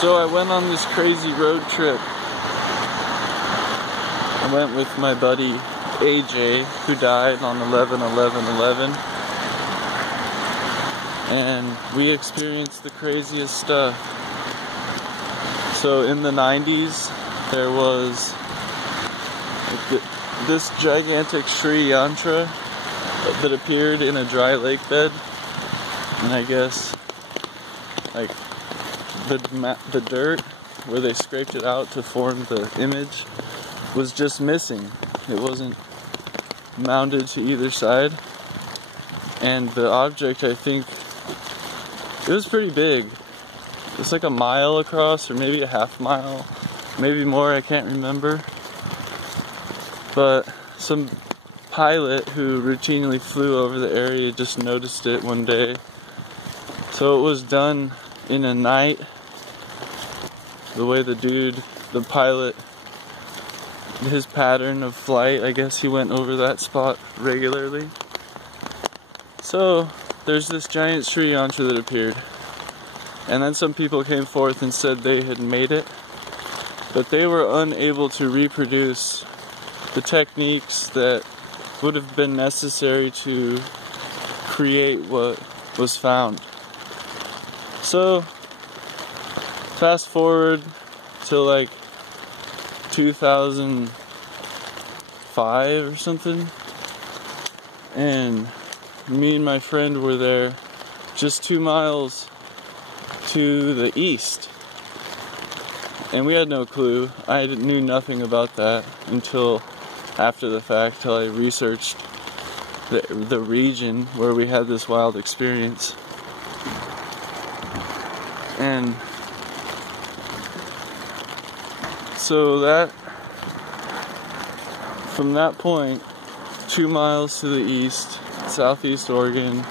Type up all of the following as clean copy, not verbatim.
So I went on this crazy road trip. I went with my buddy AJ, who died on 11/11/11, and we experienced the craziest stuff. So in the 90s, there was this gigantic Sri Yantra that appeared in a dry lake bed, and I guess like the dirt where they scraped it out to form the image was just missing. It wasn't mounted to either side, and the object, I think, it was pretty big. It's like a mile across, or maybe a half mile, maybe more, I can't remember. But some pilot who routinely flew over the area just noticed it one day. So it was done in a night. The way the pilot, his pattern of flight, I guess he went over that spot regularly. So there's this giant Sri Yantra that appeared. And then some people came forth and said they had made it, but they were unable to reproduce the techniques that would have been necessary to create what was found. So fast forward to like 2005 or something, and me and my friend were there just 2 miles to the east, and we had no clue. I knew nothing about that until after the fact, till I researched the region where we had this wild experience. And so that, from that point, 2 miles to the east, southeast Oregon,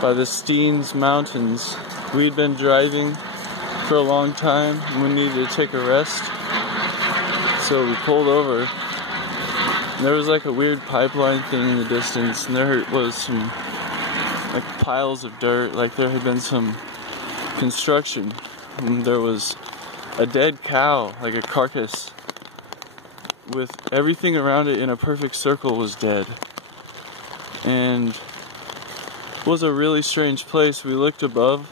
by the Steens Mountains, we'd been driving for a long time and we needed to take a rest. So we pulled over. And there was like a weird pipeline thing in the distance, and there was some like piles of dirt, like there had been some construction. And there was a dead cow, like a carcass, with everything around it in a perfect circle was dead. And it was a really strange place. We looked above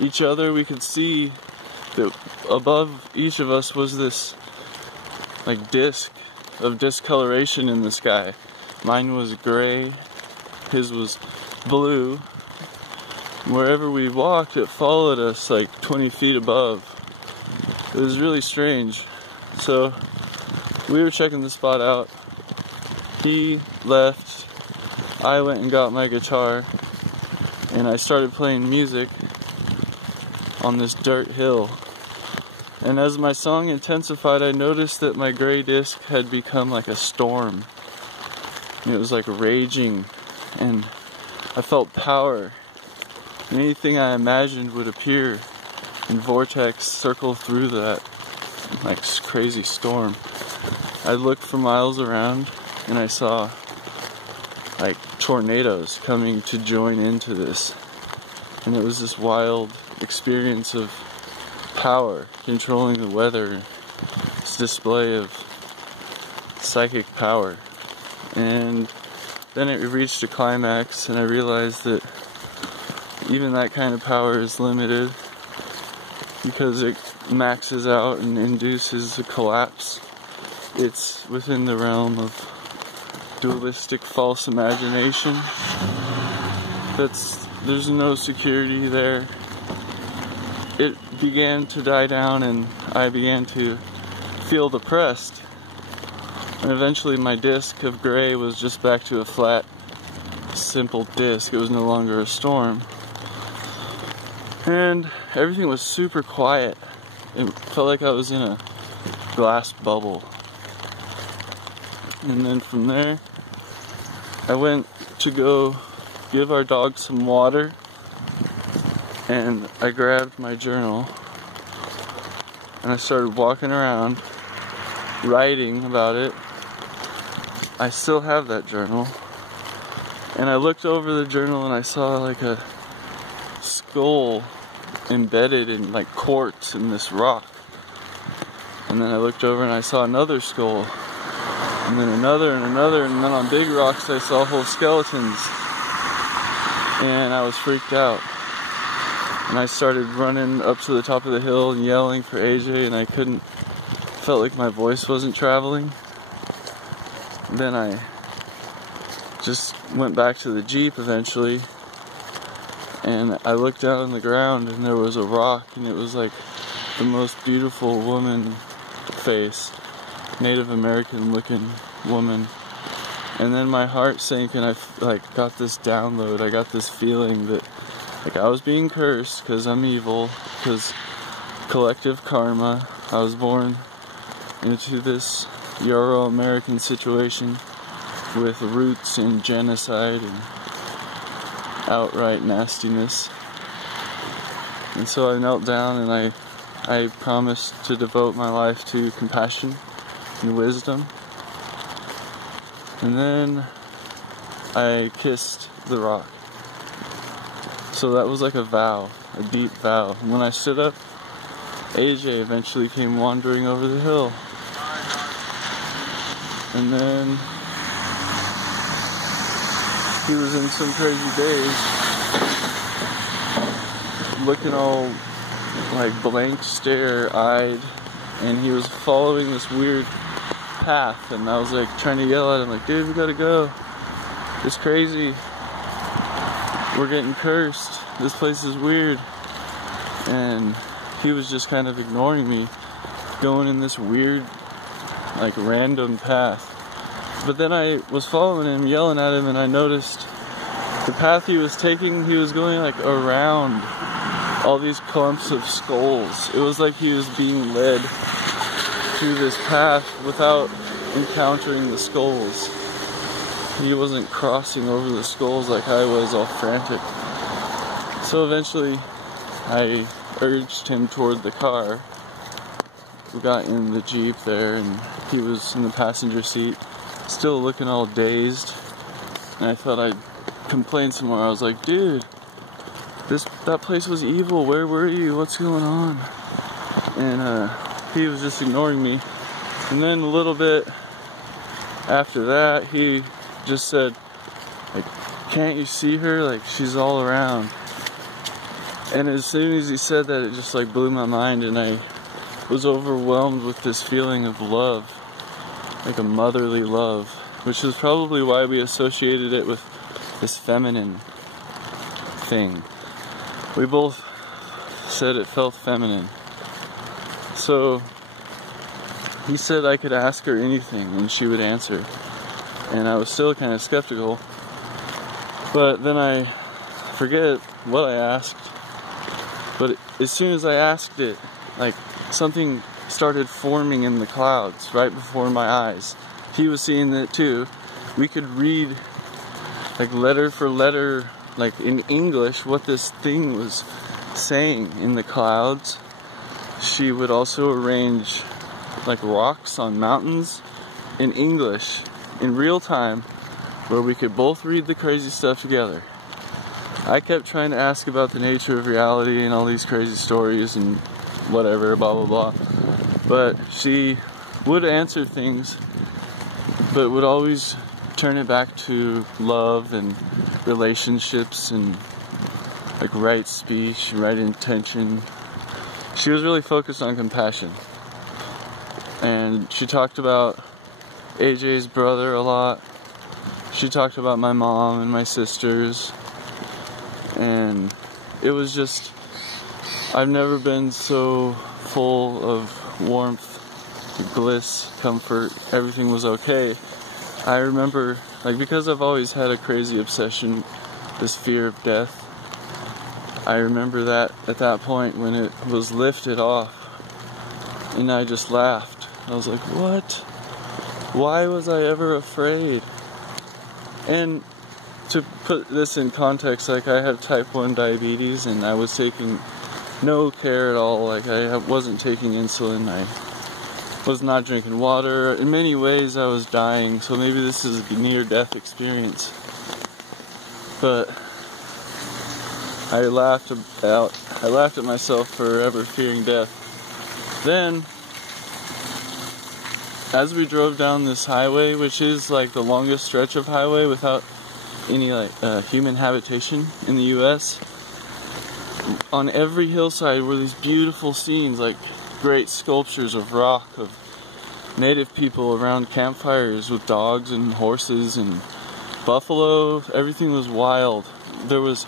each other. We could see that above each of us was this like disc of discoloration in the sky. Mine was gray, his was blue. Wherever we walked, it followed us like 20 feet above. It was really strange. So we were checking the spot out. He left. I went and got my guitar, and I started playing music on this dirt hill. And as my song intensified, I noticed that my gray disc had become like a storm. And it was like raging, and I felt power. And anything I imagined would appear and vortex circle through that like crazy storm. I looked for miles around, and I saw like tornadoes coming to join into this. And it was this wild experience of power controlling the weather, this display of psychic power. And then it reached a climax, and I realized that even that kind of power is limited because it maxes out and induces a collapse. It's within the realm of dualistic false imagination. There's no security there. It began to die down, and I began to feel depressed. And eventually my disc of gray was just back to a flat, simple disc. It was no longer a storm. And everything was super quiet. It felt like I was in a glass bubble. And then from there, I went to go give our dog some water, and I grabbed my journal and I started walking around writing about it. I still have that journal, and I looked over the journal and I saw like a skull embedded in like quartz in this rock. And then I looked over and I saw another skull, and then another and another, and then on big rocks I saw whole skeletons, and I was freaked out. And I started running up to the top of the hill and yelling for AJ, and I couldn't, felt like my voice wasn't traveling. Then I just went back to the Jeep eventually, and I looked down on the ground and there was a rock, and it was like the most beautiful woman face, Native American looking woman. And then my heart sank, and I got this download. I got this feeling that like I was being cursed because I'm evil, because collective karma. I was born into this Euro-American situation with roots in genocide and outright nastiness. And so I knelt down and I promised to devote my life to compassion and wisdom. And then I kissed the rock. So that was like a vow, a deep vow. And when I stood up, AJ eventually came wandering over the hill. And then he was in some crazy daze, looking all like blank stare-eyed, and he was following this weird path, and I was like trying to yell at him like, dude, we gotta go, it's crazy, we're getting cursed, this place is weird. And he was just kind of ignoring me, going in this weird like random path. But then I was following him, yelling at him, and I noticed the path he was taking, he was going like around all these clumps of skulls. It was like he was being led through this path without encountering the skulls. He wasn't crossing over the skulls like I was, all frantic. So eventually I urged him toward the car. We got in the Jeep there, and he was in the passenger seat, still looking all dazed. And I thought I'd complain some more. I was like, dude, that place was evil, where were you, what's going on? And he was just ignoring me. And then a little bit after that, he just said, like, can't you see her, like she's all around? And as soon as he said that, it just like blew my mind, and I was overwhelmed with this feeling of love, like a motherly love, which is probably why we associated it with this feminine thing. We both said it felt feminine. So he said I could ask her anything and she would answer. And I was still kind of skeptical. But then I forget what I asked. But as soon as I asked it, like something started forming in the clouds right before my eyes. He was seeing it too. We could read like letter for letter, like in English, what this thing was saying in the clouds. She would also arrange like rocks on mountains in English in real time, where we could both read the crazy stuff together. I kept trying to ask about the nature of reality and all these crazy stories and whatever, blah blah blah, but she would answer things, but would always turn it back to love and relationships and like right speech, right intention. She was really focused on compassion. And she talked about AJ's brother a lot. She talked about my mom and my sisters. And it was just, I've never been so full of warmth, bliss, comfort, everything was okay. I remember, like, because I've always had a crazy obsession, this fear of death, I remember that at that point when it was lifted off, and I just laughed. I was like, what? Why was I ever afraid? And to put this in context, like, I have type 1 diabetes, and I was taking no care at all. Like, I wasn't taking insulin, I was not drinking water. In many ways I was dying, so maybe this is a near-death experience. But I laughed at myself for ever fearing death. Then, as we drove down this highway, which is like the longest stretch of highway without any human habitation in the US, on every hillside were these beautiful scenes, like great sculptures of rock, of native people around campfires with dogs and horses and buffalo. Everything was wild. There was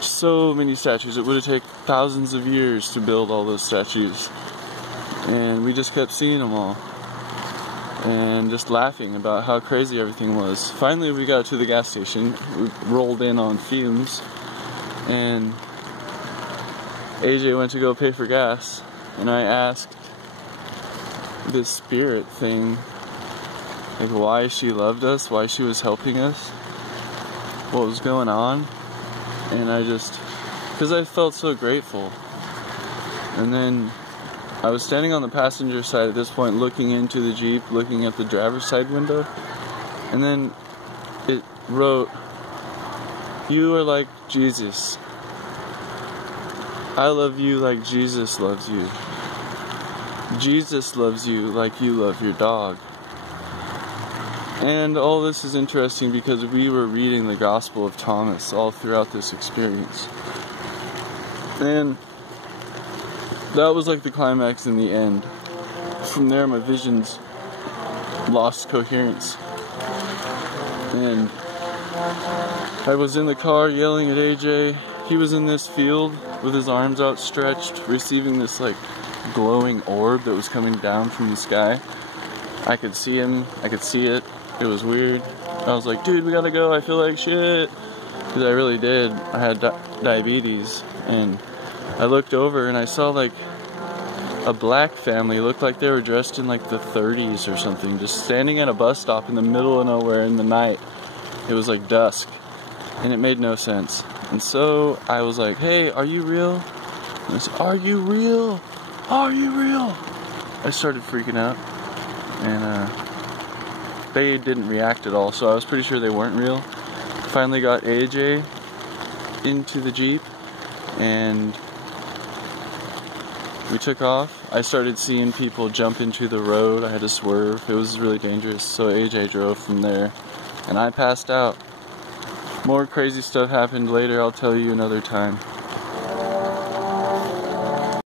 so many statues. It would have taken thousands of years to build all those statues. And we just kept seeing them all. And just laughing about how crazy everything was. Finally we got to the gas station. We rolled in on fumes. And AJ went to go pay for gas. And I asked this spirit thing, like, why she loved us, why she was helping us, what was going on. And because I felt so grateful. And then I was standing on the passenger side at this point, looking into the Jeep, looking at the driver's side window, and then it wrote, "You are like Jesus. I love you like Jesus loves you. Jesus loves you like you love your dog." And all this is interesting because we were reading the Gospel of Thomas all throughout this experience. And that was like the climax in the end. From there, my visions lost coherence. And I was in the car yelling at AJ. He was in this field with his arms outstretched, receiving this like glowing orb that was coming down from the sky. I could see him, I could see it. It was weird. I was like, dude, we gotta go, I feel like shit. Because I really did. I had diabetes. And I looked over and I saw like a black family, looked like they were dressed in like the 30s or something, just standing at a bus stop in the middle of nowhere in the night. It was like dusk, and it made no sense. And so I was like, hey, are you real? And I said, are you real? Are you real? I started freaking out, and they didn't react at all, so I was pretty sure they weren't real. Finally got AJ into the Jeep, and we took off. I started seeing people jump into the road. I had to swerve. It was really dangerous. So AJ drove from there. And I passed out. More crazy stuff happened later. I'll tell you another time.